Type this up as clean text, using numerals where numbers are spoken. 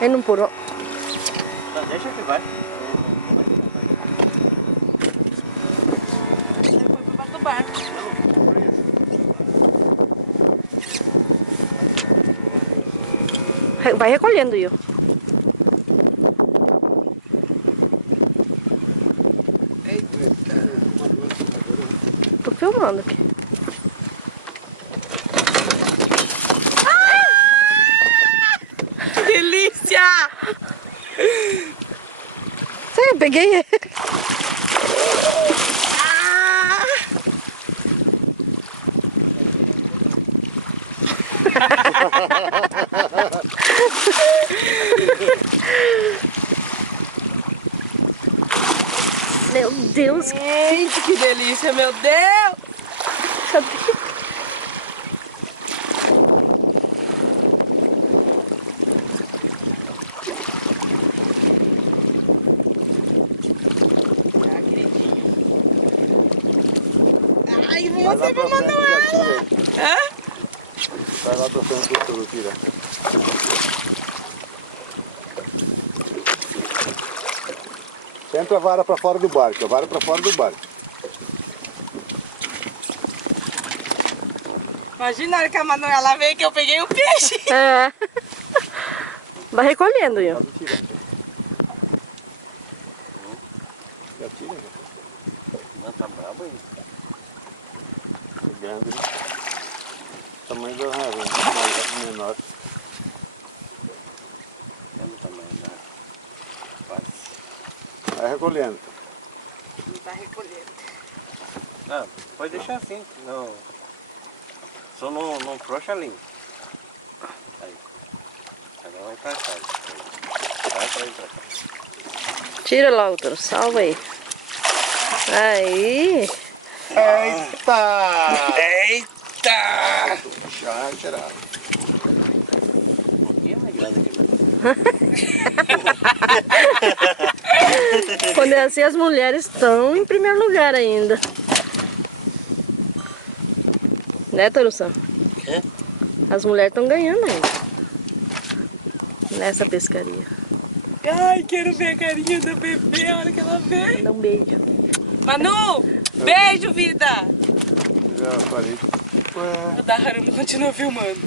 Ele não pulou. Não, deixa que vai. Ele foi por baixo do barco. Vai recolhendo, Will. Tô filmando aqui. Que delícia! Sim, peguei ele. Ah! Meu Deus. Gente, que delícia, meu Deus! Cadê? Ah, queridinho. Ai, vou mostrar pra Manuela. Hã? Vai lá pra frente que eu tiro. Sempre a vara pra fora do barco, a vara pra fora do barco. Imagina a hora que a Manuela veio que eu peguei o peixe. É. Vai recolhendo, Will. Pode tirar. Já tira, já. Não, tá brabo aí. Grande, né? Tamanho do arranjo, menor. Olha o tamanho da face. Vai recolhendo. Não tá recolhendo. Não, pode deixar assim. Não. Só não frouxa a linha. Aí. Agora vai encaixar. Vai pra aí, pra cá. Tira logo, Toro. Salva aí. Aí. Eita! Eita! Já tirado. Um pouquinho mais grande aqui, né? Quando é assim, as mulheres estão em primeiro lugar ainda. Né, Torução? Quê? As mulheres estão ganhando ainda. Nessa pescaria. Ai, quero ver a carinha da bebê a hora que ela vem. Dá um beijo. Manu, beijo, vida. Já falei. Ué. O Daharama continua filmando.